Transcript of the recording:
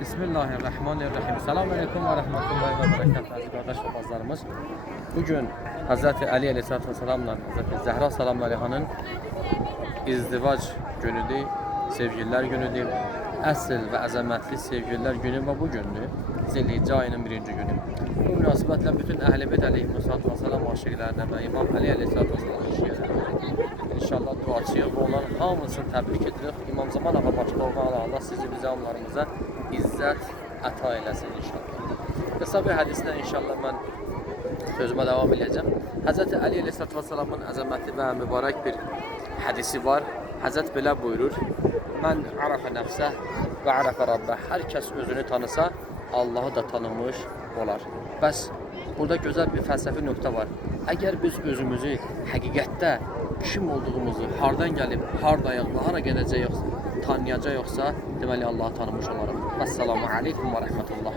Bismillahirrahmanirrahim. Selamünaleyküm ve rahmetullahi ve berekatuhu aziz kardeş ve bazılarımız. Bugün Hazreti Ali Aleyhisselatü Vesselam'la Hazreti Zehra Salamu Aleyha'nın izdivac günüdür, sevgililer günüdür. Əsl və əzəmətli sevgililer günü və bu gündür. Zilhicce ayının birinci günü. Bu münasibətle bütün Əhl-i Beyt Aleyhisselatü Vesselam aşıqlarına və İmam Ali Aleyhisselatü Vesselam aşıqlarına İnşallah duacıyıq və onların hamısını təbrik edirik. İmam Zaman ağa başda olmalı. Allah sizi bize onlarımıza izzət əta eləsin inşallah. Qısa bir hədislə inşallah mən sözümə devam edəcəm. Hazreti Ali Aleyhisselatü Vesselam'ın əzəməti və mübarək bir hədisi var. Hazret belə buyurur: "Mən arafa nəfsə və arafa rabbə." Hər kəs özünü tanısa, Allahı da tanımış olar. Bəs burada gözəl bir fəlsəfi nöqtə var. Əgər biz özümüzü həqiqətdə kim olduğumuzu, hardan gəlib, hardayıq və hara gedəcəyik tanıyacaqsa, deməli Allahı tanımış olarıq. Vəssalamu aleykum və rəhmətullah.